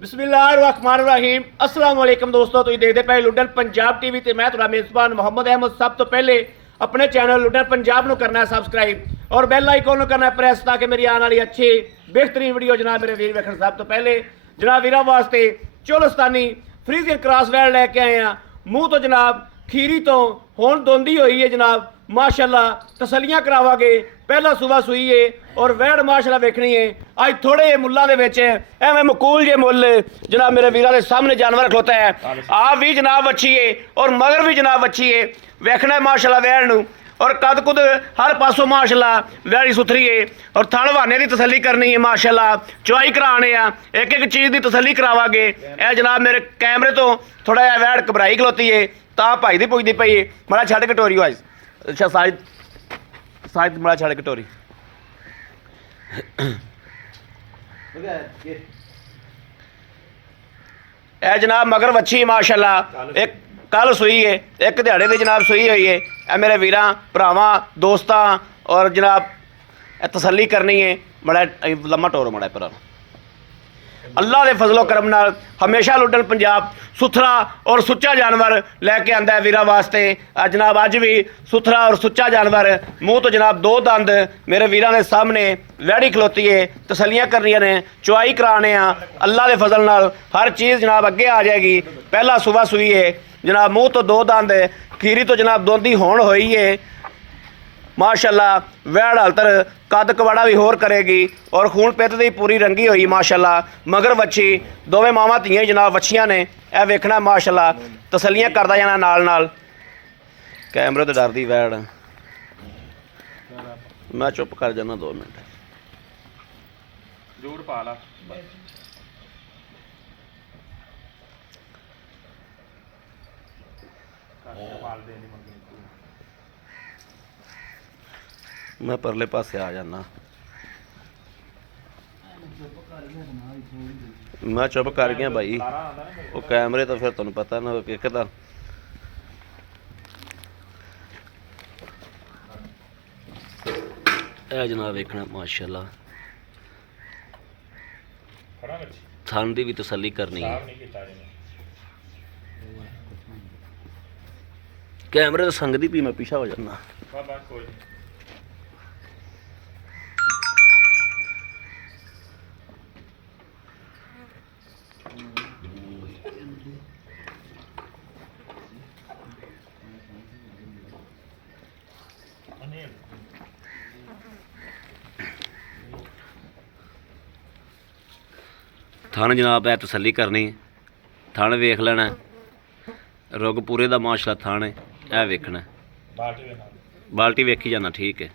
बिस्मिल्लाहिर्रहमानिर्रहीम अस्सलाम वालेकुम दोस्तों, तुम देखते पे लुडन पंजाब टीवी ते मैं तुम्हारा मेज़बान मोहम्मद अहमद। सब तो पहले अपने चैनल लुडन पंजाब को करना है सबसक्राइब और बैल आइकन को करना है प्रेस ताकि मेरी आने वाली अच्छी बेहतरीन वीडियो जनाब मेरे वीर वेखण। सब तो पहले जनाब वीर वास्ते चोलस्तानी फ्रीजियन क्रॉस वैड लैके आए हैं। मूँह तो जनाब खीरी तो हुण दोंदी हुई है जनाब, माशाल्लाह तसलियां करावांगे। पहला सुबह सुई है और वैड़ माशाल्लाह वेखनी है। अज थोड़े मुल्लां दे विच एवें मकूल जे मुल जनाब मेरे वीरां दे सामने जानवर खलोता है। आप भी जनाब अच्छी है और मगर भी जनाब अच्छी है। वेखना है माशाल्लाह वैड़ नूं और कद कुद हर पासों माशाल्लाह वैड़ी सुथरी है और थण बहाने की तसली करनी है। माशाल्लाह चुआई कराने आ, एक एक चीज़ की तसली करावांगे। यह जनाब मेरे कैमरे तो थोड़ा जिहा वैड़ घबराई खलोती है ਤਾਂ ਭਾਈ ਦੀ ਪੁੱਜਦੀ ਪਈ ਮੜਾ ਛੱਡ ਕਟੋਰੀ ਅੱਜ। ਅੱਛਾ ਸਾਇਦ ਮੜਾ ਛੱਡ ਕਟੋਰੀ। ਇਹ ਜਨਾਬ ਮਗਰ ਵੱਛੀ ਮਾਸ਼ਾਅੱਲਾ ਇੱਕ ਕੱਲ ਸੂਈ ਹੈ, ਇੱਕ ਦਿਹਾੜੇ ਦੀ ਜਨਾਬ ਸੂਈ ਹੋਈ ਹੈ। ਇਹ ਮੇਰੇ ਵੀਰਾਂ ਭਰਾਵਾਂ ਦੋਸਤਾਂ और जनाब तसली करनी है। बड़ा लम्मा टोरो मड़ा पर अल्लाह के फजलो करम नाल हमेशा लुडन पंजाब सुथरा और सुच्चा जानवर लैके आंदा है वीरां वास्ते। जनाब अज भी सुथरा और सुच्चा जानवर मूँह तो जनाब दो दंद मेरे वीरां दे सामने वैड़ी खलोती है। तसलियां करनियां ने, चुआई कराने आ। अल्लाह के फजल नाल हर चीज़ जनाब अगे आ जाएगी। पहला सुबह सुई है जनाब, मूँह तो दो दंद, खीरी तो जनाब दोंदी होण होई है माशाल्लाह। वैड़ हलतर कद कवाड़ा भी होर करेगी और खून पित की पूरी रंगी हुई माशाल्लाह। मगर वच्छी दोवें मावां धीआं जनाब वच्छियां ने। यह वेखना माशाल्लाह तसलियां करदा जाना नाल नाल। कैमरे तो डरदी वैड़, मैं चुप कर जाना 2 मिनट। जोड़ पा ला मैं परले पासे आ जाना। मैं चुप कर गया भाई, वो कैमरे तो फिर तुहानूं पता ना एक तो ए जनाब वेखना माशाल्लाह थन दी भी तसली करनी है। कैमरे तो संगदी भी, मैं पीछा हो जाना। थन जनाब है तसली करनी, थन वेख लेना, रुग पूरे का माशाल्लाह थन है। यह वेखना बाल्टी वेखी जाना, ठीक है।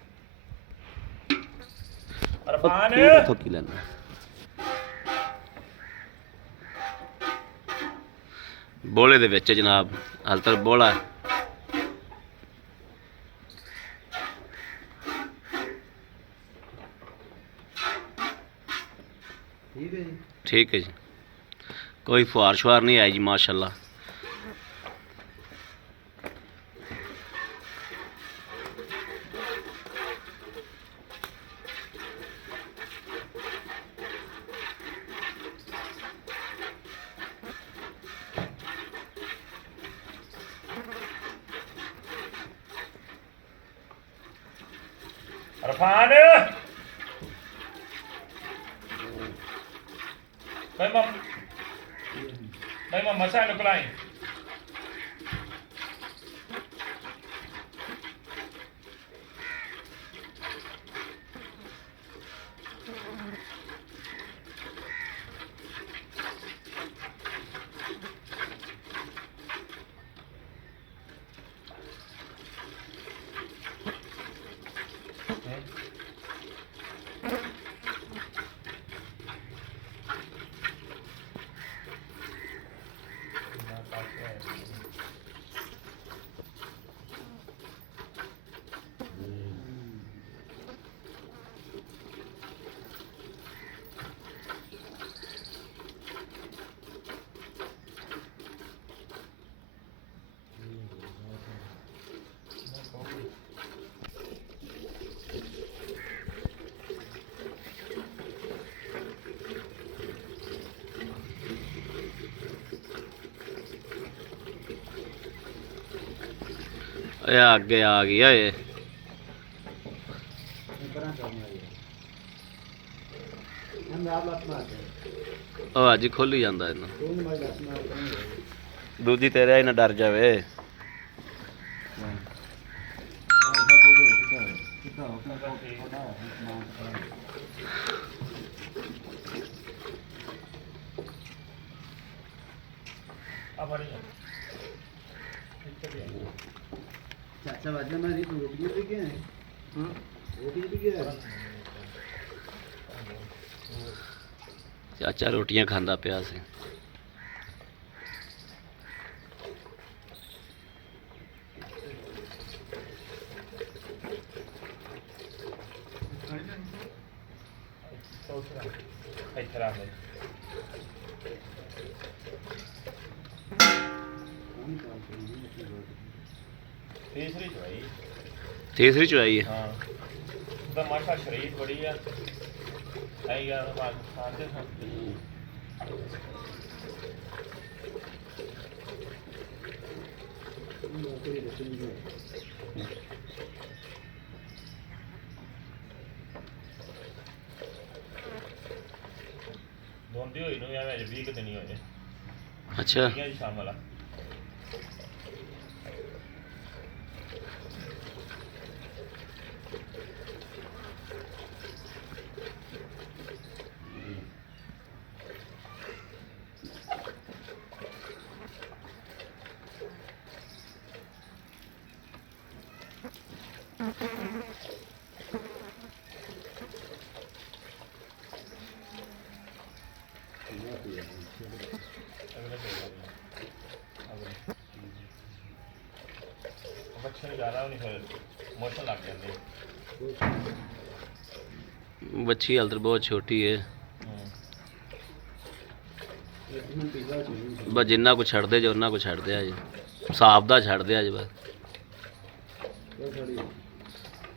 थोकी लेना बोले दे विच जनाब हलतर बोला ठीक है जी। कोई फुहार शुहार नहीं आई जी माशाल्लाह। अरफान मैं मसा निकलाई ਇਹ ਅੱਗੇ ਆ ਗਈ ਓਏ। ਉਹ ਅੱਜ ਖੁੱਲ ਹੀ ਜਾਂਦਾ ਇਹਨਾਂ। ਦੂਜੀ ਤੇਰੇ ਹੀ ਨਾ ਡਰ ਜਾਵੇ। चाचा वाजना में रोटी भी क्या है? हाँ रोटी भी क्या है? ਚਾਚਾ ਰੋਟੀਆਂ ਖਾਂਦਾ ਪਿਆ ਸੀ। तीसरी चुराई है। हाँ तो माशा शरीर बड़ी है आई यार खाते धोंदी हुई नु यार 20 दिन ही होए। अच्छा शामिल है। बच्ची हल बहुत छोटी है। बस जिन्ना को छड़ दे जो उन्ना को छड़ दे अज साफ दा छड़ दे अज बस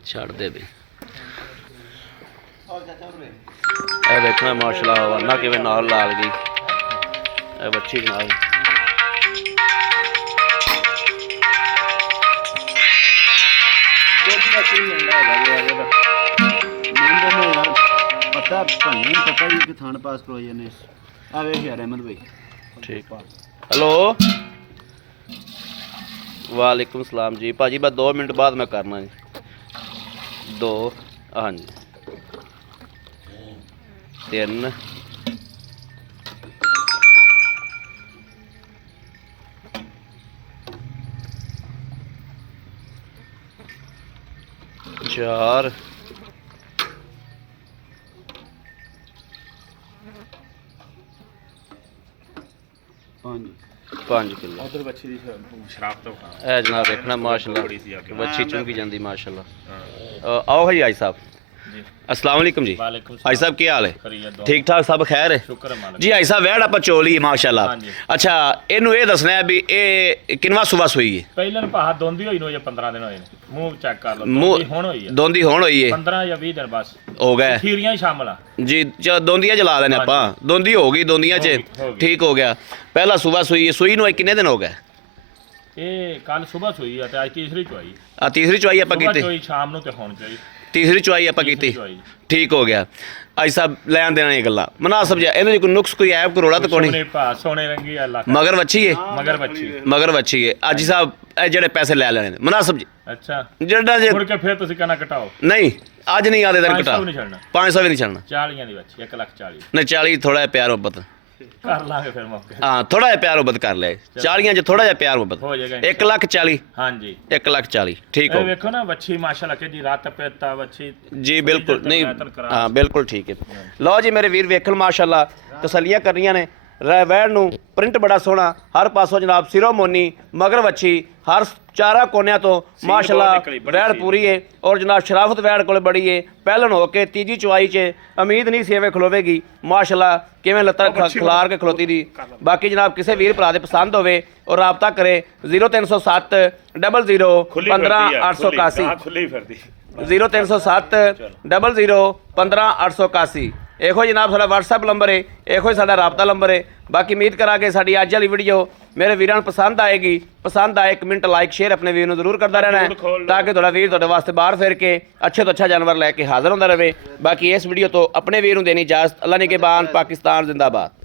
छड़ दे भी। ए देखना माशाल्लाह वरना किवें नाल लाल गई ए बच्ची नाल। पता भाई पता ही कि थाने पास करोए ने आवे यार अहमद भाई ठीक। हेलो वालेकुम सलाम जी भाजी बस 2 मिनट बाद मैं करना जी 2 हाँ जी 3 4 5 किलो उधर बच्ची दी शराब तो खा ए जनाब देखना माशाल्लाह थोड़ी सी आगे बच्ची चुंकी जाती माशाल्लाह। आओ भाई आई साहब जी अस्सलाम वालेकुम जी। वालेकुम आई साहब क्या हाल है? खैरियत दो ठीक ठाक सब खैर है शुक्र है मालिक जी। आई साहब वैड़ आप चोली माशाल्लाह। हाँ जी। अच्छा इनू ये दसना है भी ये किनवा सुबह सोई है? पहले ने पाहा दोंदी होई नो या 15 दिन होए ने मुंह चेक कर लो मुंह- दोंदी हुण होई है दोंदी होण होई है 15 या 20 दिन बस हो गए खीरियां ही शामिल आ जी। दोंदियां जला देने हाँ आप दोंदी हो गई दोंदियां हो च गई। ठीक हो गया। पहला सुबह सोई है सुई नु कितने दिन हो गए? ये कल सुबह सोई है ते आज तीसरी चुआई आ तीसरी चुआई आप सुबह की चोई शाम नु ते हुण चोई तीसरी चुआई आप की चुआई ठीक हो गया। आई साहब लैन देना गल्ला मुनासब जा इहदे कोई नुक्स कोई ऐप कोई रोड़ा तो कोनी? सोने पा सोने रंगी अल्लाह मगर बच्ची है मगर बच्ची मगर बच्ची है अजी साहब ਇਹ ਜਿਹੜੇ ਪੈਸੇ ਲੈ ਲੈਣੇ ਮੁਨਾਸਬ ਜੀ अच्छा ਜਿਹੜਾ ਜੇ मुड़ के फिर तुसी कहना घटाओ ਨਹੀਂ ਅੱਜ ਨਹੀਂ ਆਦੇ ਦਿਨ 500 ਘਟਾ ਵੀ ਨਹੀਂ ਛੱਡਣਾ 500 ਵੀ ਨਹੀਂ ਛੱਡਣਾ 40 ਦੀ ਬੱਚੀ 1,40,000 ਨਹੀਂ 40 ਥੋੜਾ ਜਿਹਾ ਪਿਆਰ ਮੁਹੱਬਤ ਕਰ ਲਾਂਗੇ ਫਿਰ ਮੌਕੇ ਹਾਂ ਥੋੜਾ ਜਿਹਾ ਪਿਆਰ ਮੁਹੱਬਤ ਕਰ ਲੈ 40 ਚ ਥੋੜਾ ਜਿਹਾ ਪਿਆਰ ਮੁਹੱਬਤ ਹੋ ਜਾਏਗਾ 1,40,000 ਹਾਂਜੀ 1,40,000 ਠੀਕ ਹੋ ਇਹ ਵੇਖੋ ਨਾ ਬੱਚੀ ਮਾਸ਼ਾਅੱਲਾ ਕਿ ਜੀ ਰਾਤ ਪੇਤਾ ਬੱਚੀ ਜੀ ਬਿਲकुल ਇੱਜ਼ਤ ਨਹੀਂ ਬਹਿਤਰ ਕਰਾ। ਹਾਂ ਬਿਲकुल ਠੀਕ ਹੈ। ਲਓ ਜੀ ਮੇਰੇ ਵੀਰ ਵੇਖਣ ਮਾਸ਼ਾਅੱਲਾ ਤਸੱਲੀਆਂ ਕਰਨੀਆਂ ਨੇ ਵੈੜ ਨੂੰ ਪ੍ਰਿੰਟ ਬੜਾ ਸੋਹਣਾ ਹਰ ਪਾਸੋਂ ਜਨਾਬ ਸਿਰੋਂ ਮੋਨੀ ਮਗਰ ਵੱਛੀ ਹਰ ਚਾਰਾ ਕੋਨਿਆਂ ਤੋਂ ਮਾਸ਼ਾਅੱਲਾ ਵੈੜ ਪੂਰੀ ਹੈ ਔਰ ਜਨਾਬ ਸ਼ਰਾਫਤ ਵੈੜ ਕੋਲ ਬੜੀ ਹੈ ਪਹਿਲਣ ਹੋ ਕੇ ਤੀਜੀ ਚੁਆਈ 'ਚ ਉਮੀਦ ਨਹੀਂ ਸੀ ਐਵੇਂ ਖਲੋਵੇਗੀ ਮਾਸ਼ਾਅੱਲਾ ਕਿਵੇਂ ਲੱਤਾਂ ਖਿਲਾਰ ਕੇ ਖਲੋਤੀ ਦੀ। ਬਾਕੀ ਜਨਾਬ ਕਿਸੇ ਵੀਰ ਭਰਾ ਦੇ ਪਸੰਦ ਹੋਵੇ ਔਰ ਰਾਬਤਾ ਕਰੇ 0307 00 15 881 ਖੁੱਲੀ ਫਿਰਦੀ 0307 00 15 881 ਇਹੋ ਜਨਾਬ ਸਾਡਾ WhatsApp ਨੰਬਰ ਹੈ, ਇਹੋ ਹੀ ਸਾਡਾ ਰਾਬਤਾ ਨੰਬਰ ਹੈ। ਬਾਕੀ ਉਮੀਦ ਕਰਾਂਗੇ ਸਾਡੀ ਅੱਜ ਵਾਲੀ ਵੀਡੀਓ ਮੇਰੇ ਵੀਰਾਂ ਨੂੰ ਪਸੰਦ ਆਏਗੀ। ਪਸੰਦ ਆਏ ਇੱਕ ਮਿੰਟ ਲਾਈਕ ਸ਼ੇਅਰ ਆਪਣੇ ਵੀਰ ਨੂੰ ਜ਼ਰੂਰ ਕਰਦਾ ਰਹਿਣਾ ਹੈ, ਤਾਂ ਕਿ ਤੁਹਾਡਾ ਵੀਰ ਤੁਹਾਡੇ ਵਾਸਤੇ ਬਾਹਰ ਫਿਰ ਕੇ ਅੱਛੇ ਤੋਂ ਅੱਛਾ ਜਾਨਵਰ ਲੈ ਕੇ ਹਾਜ਼ਰ ਹੁੰਦਾ ਰਹੇ। ਬਾਕੀ ਇਸ ਵੀਡੀਓ ਤੋਂ ਆਪਣੇ ਵੀਰ ਨੂੰ ਦੇਣੀ ਇਜਾਜ਼ਤ। ਅੱਲਾ ਨਿਗਹਿਬਾਨ, ਪਾਕਿਸਤਾਨ ਜ਼ਿੰਦਾਬਾਦ।